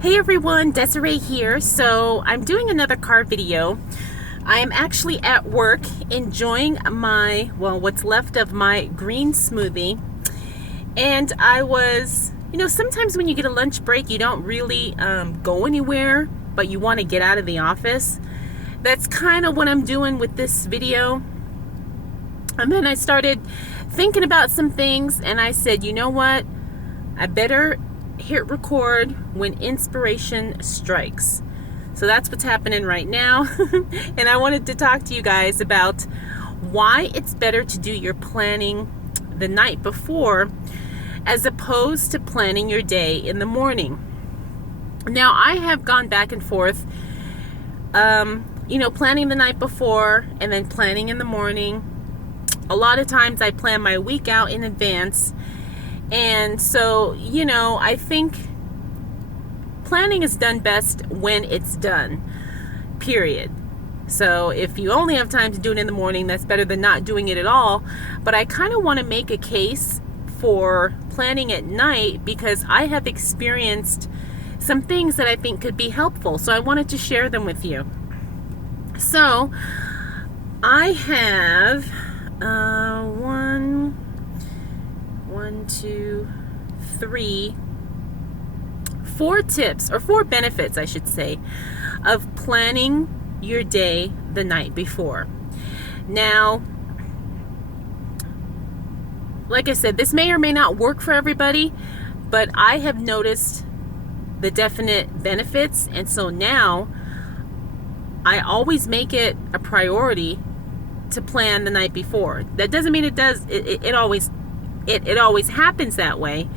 Hey everyone, Desiree here. So I'm doing another card video. I am actually at work enjoying what's left of my green smoothie. And I was, sometimes when you get a lunch break, you don't really go anywhere, but you want to get out of the office. That's kind of what I'm doing with this video. And then I started thinking about some things and I said, you know what? I better hit record when inspiration strikes. So that's what's happening right now. And I wanted to talk to you guys about why it's better to do your planning the night before as opposed to planning your day in the morning. Now, I have gone back and forth, planning the night before and then planning in the morning. A lot of times I plan my week out in advance. And so, I think planning is done best when it's done, period. So if you only have time to do it in the morning, that's better than not doing it at all. But I kind of want to make a case for planning at night because I have experienced some things that I think could be helpful. So I wanted to share them with you. So I have four benefits, I should say, of planning your day the night before. Now, like I said, this may or may not work for everybody, but I have noticed the definite benefits, and so now I always make it a priority to plan the night before. That doesn't mean it always happens that way,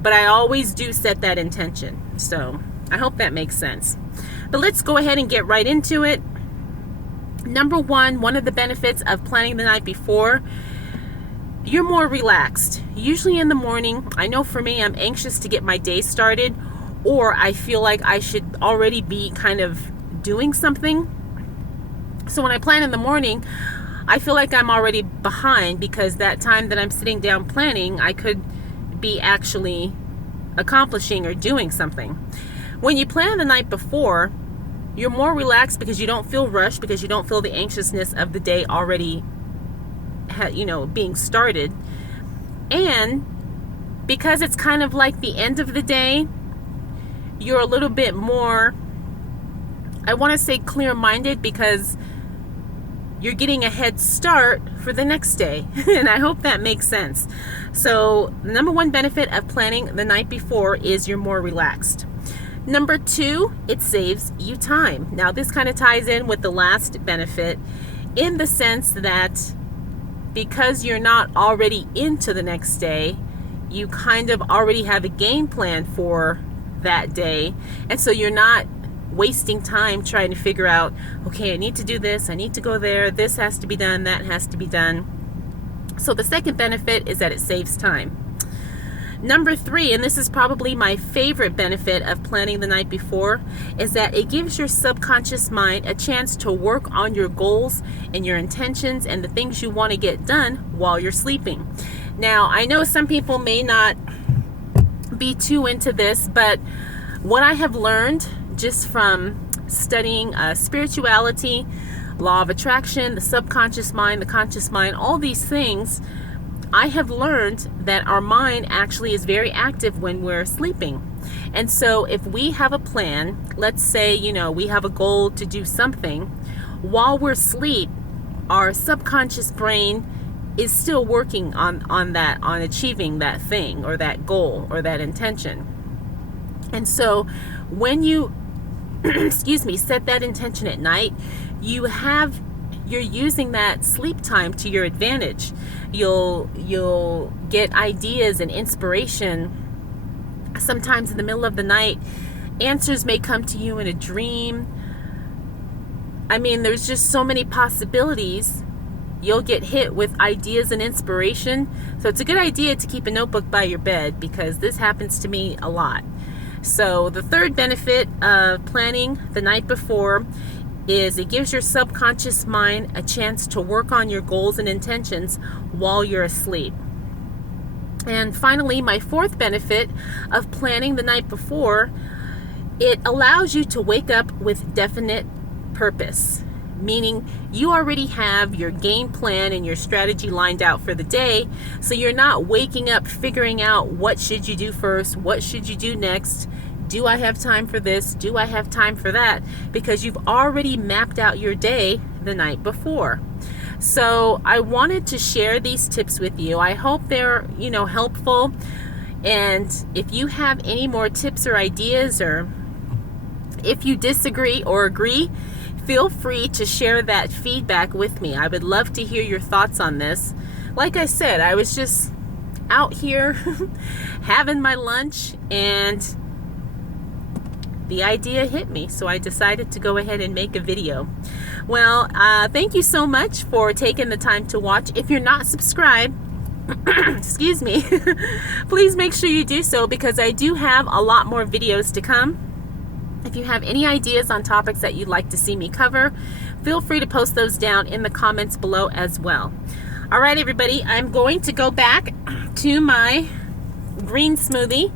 but I always do set that intention. So I hope that makes sense. But let's go ahead and get right into it. Number one of the benefits of planning the night before, you're more relaxed. Usually in the morning, I know for me, I'm anxious to get my day started, or I feel like I should already be kind of doing something. So when I plan in the morning, I feel like I'm already behind because that time that I'm sitting down planning, I could be actually accomplishing or doing something. When you plan the night before, you're more relaxed because you don't feel rushed, because you don't feel the anxiousness of the day already being started. And because it's kind of like the end of the day, you're a little bit more, I want to say, clear-minded because you're getting a head start for the next day. And I hope that makes sense. So the number one benefit of planning the night before is you're more relaxed. Number two, it saves you time. Now this kind of ties in with the last benefit in the sense that because you're not already into the next day, you kind of already have a game plan for that day. And so you're not wasting time trying to figure out, okay, I need to do this, I need to go there, this has to be done, that has to be done. So the second benefit is that it saves time. Number three, and this is probably my favorite benefit of planning the night before, is that it gives your subconscious mind a chance to work on your goals and your intentions and the things you want to get done while you're sleeping. Now, I know some people may not be too into this, but what I have learned just from studying spirituality, law of attraction, the subconscious mind, the conscious mind, all these things, I have learned that our mind actually is very active when we're sleeping. And so if we have a plan, let's say, we have a goal to do something, while we're asleep, our subconscious brain is still working on achieving that thing or that goal or that intention. And so when you set that intention at night, you're using that sleep time to your advantage. You'll get ideas and inspiration. Sometimes in the middle of the night, answers may come to you in a dream. I mean, there's just so many possibilities. You'll get hit with ideas and inspiration. So it's a good idea to keep a notebook by your bed because this happens to me a lot. So the third benefit of planning the night before is it gives your subconscious mind a chance to work on your goals and intentions while you're asleep. And finally, my fourth benefit of planning the night before It allows you to wake up with definite purpose, meaning you already have your game plan and your strategy lined out for the day, so you're not waking up figuring out what should you do first, what should you do next, do I have time for this, do I have time for that, because you've already mapped out your day the night before. So I wanted to share these tips with you. I hope they're, helpful. And if you have any more tips or ideas, or if you disagree or agree, feel free to share that feedback with me. I would love to hear your thoughts on this. Like I said, I was just out here having my lunch and the idea hit me, so I decided to go ahead and make a video. Well, thank you so much for taking the time to watch. If you're not subscribed, excuse me, please make sure you do so, because I do have a lot more videos to come. If you have any ideas on topics that you'd like to see me cover, feel free to post those down in the comments below as well. All right, everybody, I'm going to go back to my green smoothie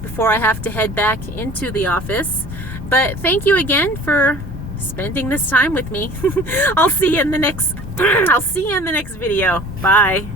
before I have to head back into the office. But thank you again for spending this time with me. I'll see you in the next video. Bye.